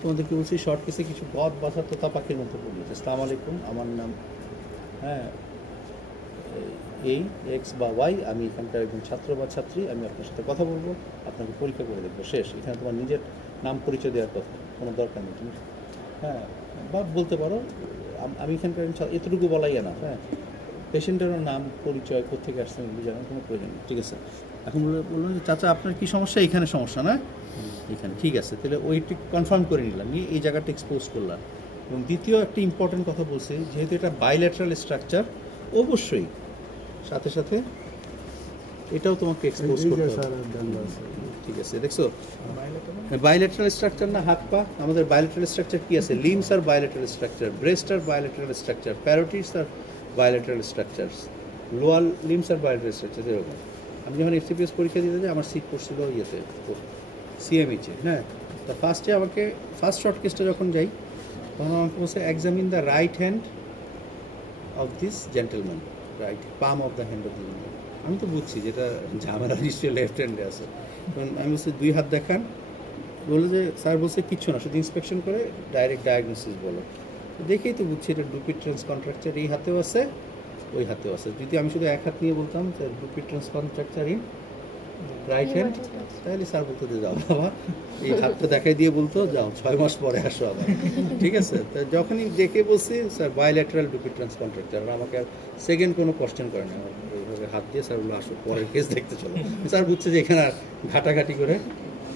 তোমাদেরকে বলছি শর্ট কেসে কিছু পদ বাধা তোতা পাখির মতো বলি। আসসালামু আলাইকুম, আমার নাম এই এক্স বা ওয়াই, আমি এখানকার একজন ছাত্র বা ছাত্রী, আমি আপনার সাথে কথা বলবো, আপনাকে পরীক্ষা করে দেখবো, শেষ। এখানে তোমার নিজের নাম পরিচয় দেওয়ার কথা কোনো দরকার নেই। তুমি বা বলতে পারো আমি এখানকার এতটুকু বলাই না। পেশেন্টেরও নাম পরিচয় কোথেকে আসছেন এগুলো জানার কোনো প্রয়োজন নেই, ঠিক আছে? এখন বললাম যে চাচা আপনার কী সমস্যা, এখানে সমস্যা না এখানে, ঠিক আছে, তাহলে ওইটি কনফার্ম করে নিলাম, নিয়ে এই জায়গাটা এক্সপোজ করলাম। এবং দ্বিতীয় একটা ইম্পর্টেন্ট কথা বলছি, যেহেতু এটা বাইল্যাটারাল স্ট্রাকচার, অবশ্যই সাথে সাথে এটাও তোমাকে এক্সপোজ করতে হবে, ঠিক আছে? দেখছো বাইল্যাটারাল স্ট্রাকচার না, হাত পা, আমাদের বাইল্যাটারাল স্ট্রাকচার কি আছে? লিমস আর বাইল্যাটারাল স্ট্রাকচার, ব্রেস্ট আর বাইল্যাটারাল স্ট্রাকচার, প্যারোটিডস আর বাইল্যাটারাল স্ট্রাকচার্স, লোয়ার লিমস আর বাইল্যাটারাল স্ট্রাকচার। এরকম আমি যখন এফসিপিএস পরীক্ষা দিতে যাই, আমার সিট পড়ছিল ইয়েতে সিএমএইচে। তো ফার্স্টে আমাকে ফার্স্ট শর্ট কেসটা যখন যাই, তখন আমাকে বলছে examine the right hand of this gentleman, right palm of the hand of the gentleman. আমি তো বুঝছি যেটা ঝামেলা নিশ্চয়ই লেফট হ্যান্ডে আছে, তখন আমি বলছি 2 হাত দেখান। বললো যে স্যার বলছে কিচ্ছু না, শুধু ইন্সপেকশন করে ডাইরেক্ট ডায়াগনোসিস বলো। দেখেই তো বুঝছি এটা ডুপিট্রান্স কন্ট্রাকচার এই হাতেও আছে, ওই হাতেও আছে। যদি আমি শুধু এক হাত নিয়ে বলতাম যে ডুপিট্রান্স কন্ট্রাকচার ইন রাইট হ্যান্ড, তাহলে স্যার বলতো যে যাও বাবা, এই হাতটা দেখাই দিয়ে বলতো যাও 6 মাস পরে আসো আবার, ঠিক আছে? তো যখনই দেখে বলছি স্যার বাইল্যাটারাল ডুপিট্রান্স কন্ট্রাকচার, আমাকে আর সেকেন্ড কোনো কোশ্চেন করে না, ওইভাবে হাত দিয়ে স্যার বললো আসো পরের কেস দেখতে চলো। স্যার বুঝছে যে এখানে আর ঘাটাঘাটি করে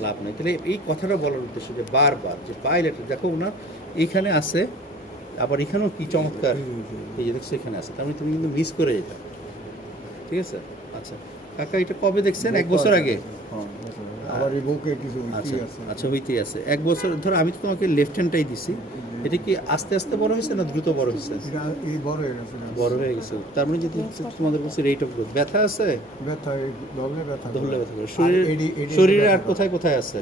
লাভ নেই। তাহলে এই কথাটা বলার উদ্দেশ্য যে বারবার যে বাইল্যাটারাল, দেখো ওনার এইখানে আছে, আবার এখানেও কি চমৎকার, এই যে দেখছো এখানে আছে, তার মানে তুমি কিন্তু মিস করে যেতে, ঠিক আছে? আচ্ছা কাকা, এটা কবে দেখছেন? 1 বছর আগে? আচ্ছা হইতেই আছে 1 বছর ধরো। আমি তো তোমাকে লেফট হ্যান্ডটাই দিছি, এটা কি আস্তে আস্তে বড় হয়েছে না দ্রুত বড় হয়েছে? বড় হয়ে গেছে, তার মানে যদি তোমাদের বলছি রেট অফ গ্রোথ। ব্যথা আছে? ধরলে ব্যথা করে। শরীরে আর কোথায় কোথায় আছে?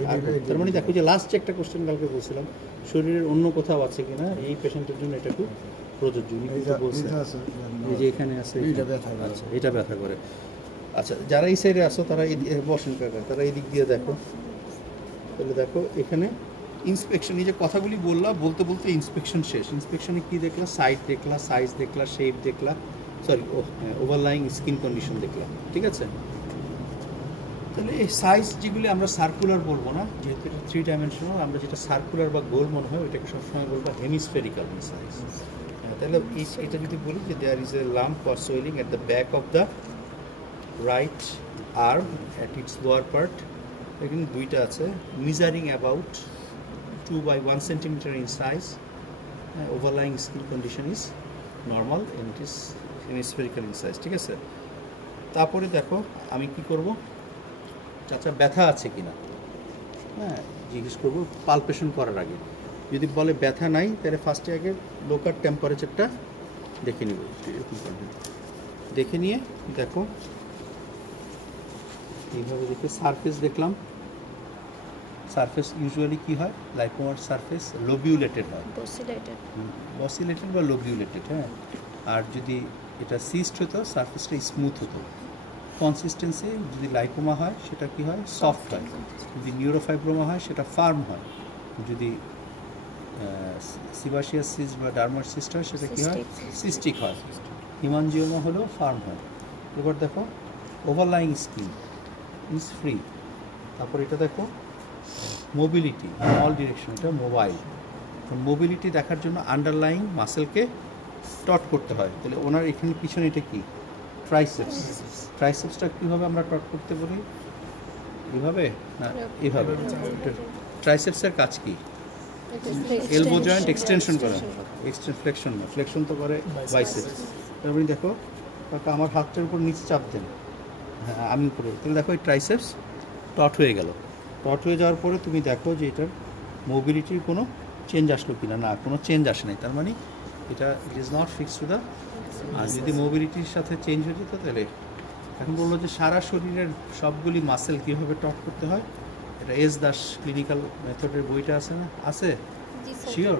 তার মানে দেখো যে লাস্ট একটা কোশ্চেন কালকে বলছিলাম, শরীরের অন্য কোথাও আছে কিনা, এই পেশেন্টের জন্য এটা খুব প্রযোজ্য। বলছে এই যে এখানে আছে, আচ্ছা এটা ব্যথা করে। আচ্ছা যারা এই সাইডে আসো তারা বসেন কাকা, তারা এই দিক দিয়ে দেখো। তাহলে দেখো এখানে ইন্সপেকশন, এই যে কথাগুলি বললাম, বলতে বলতে ইন্সপেকশন শেষ। ইন্সপেকশনে কি দেখলা? সাইড দেখলা, সাইজ দেখলা, শেপ দেখলা, সরি ওভারলাইং স্কিন কন্ডিশন দেখলা, ঠিক আছে? তাহলে এই সাইজ যেগুলি আমরা সার্কুলার বলবো না, যেহেতু এটা 3 ডাইমেনশনাল, আমরা যেটা সার্কুলার বা গোল মনে হয় ওইটাকে সবসময় বলবো হেমিস্ফেরিক্যাল সাইজ। তাহলে এটা যদি বলি যে there is a lump or swelling at the back of the right arm at its lower part, এখানে 2টা আছে, measuring about 2 by 1 centimeter in size, overlying skin condition is normal and it is hemispherical in size, ঠিক আছে? তারপরে দেখো আমি কি করব, চাচা ব্যথা আছে কিনা জিজ্ঞেস করবো পালপেশন করার আগে। যদি বলে ব্যথা নাই, তাহলে ফার্স্টে আগে লোকাল টেম্পারেচারটা দেখে নিব, দেখে নিয়ে দেখো এইভাবে দেখে সারফেস দেখলাম। সারফেস ইউজুয়ালি কি হয়, লাইপোমার সারফেস লোবিউলেটেড হয়, বসিলেটেড বা লোবিউলেটেড। আর যদি এটা সিস্ট হতো, সারফেসটা স্মুথ হতো। কনসিস্টেন্সি যদি লাইপোমা হয় সেটা কি হয়, সফট হয়। যদি নিউরোফাইব্রোমা হয় সেটা ফার্ম হয়। যদি সিবাসিয়াস সিস্ট বা ডার্মার সিস্ট হয় সেটা কি হয়, সিস্টিক হয়। হিমানজিওমা হলেও ফার্ম হয়। এবার দেখো ওভারলাইং স্কিন ইজ ফ্রি। তারপর এটা দেখো মোবিলিটি, অল ডিরেকশন, এটা মোবাইল। মোবিলিটি দেখার জন্য আন্ডারলাইং মাসেলকে টট করতে হয়। তাহলে ওনার এখানে পিছনে এটা কি, ট্রাইসেপস। ট্রাইসেপসটা কীভাবে আমরা টট করতে বলি, এইভাবে না এইভাবে। ট্রাইসেপসের কাজ কি, এলবো জয়েন্ট এক্সটেনশন করে, ফ্লেকশন না, ফ্লেকশন তো করে বাইসেপস। তারপরে দেখো কাকা আমার হাতটার উপর নিচে চাপ দেন, হ্যাঁ আমি উপরে, তাহলে দেখো এই ট্রাইসেপস টট হয়ে গেল। টট হয়ে যাওয়ার পরে তুমি দেখো যে এটার মোবিলিটির কোনো চেঞ্জ আসলো কিনা, না কোনো চেঞ্জ আসে নাই, তার মানে এটা it is not fix to the. আর যদি মোবিলিটির সাথে চেঞ্জ হয়ে যেত তাহলে, এখন বললো যে সারা শরীরের সবগুলি মাসেল কীভাবে টট করতে হয়, এটা এস দাস ক্লিনিক্যাল মেথডের বইটা আছে না, আছে শিওর?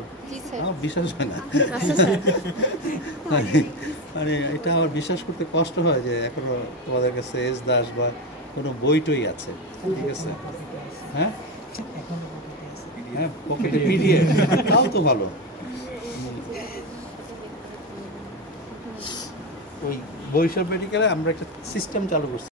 আমার বিশ্বাস হয় না, মানে এটা আমার বিশ্বাস করতে কষ্ট হয় যে এখনো তোমাদের কাছে এস দাস বা কোনো বই টই আছে, ঠিক আছে? হ্যাঁ হ্যাঁ পকেটে পিডিএফ, তাও তো ভালো। ওই বরিশাল মেডিকেলে আমরা একটা সিস্টেম চালু করছি।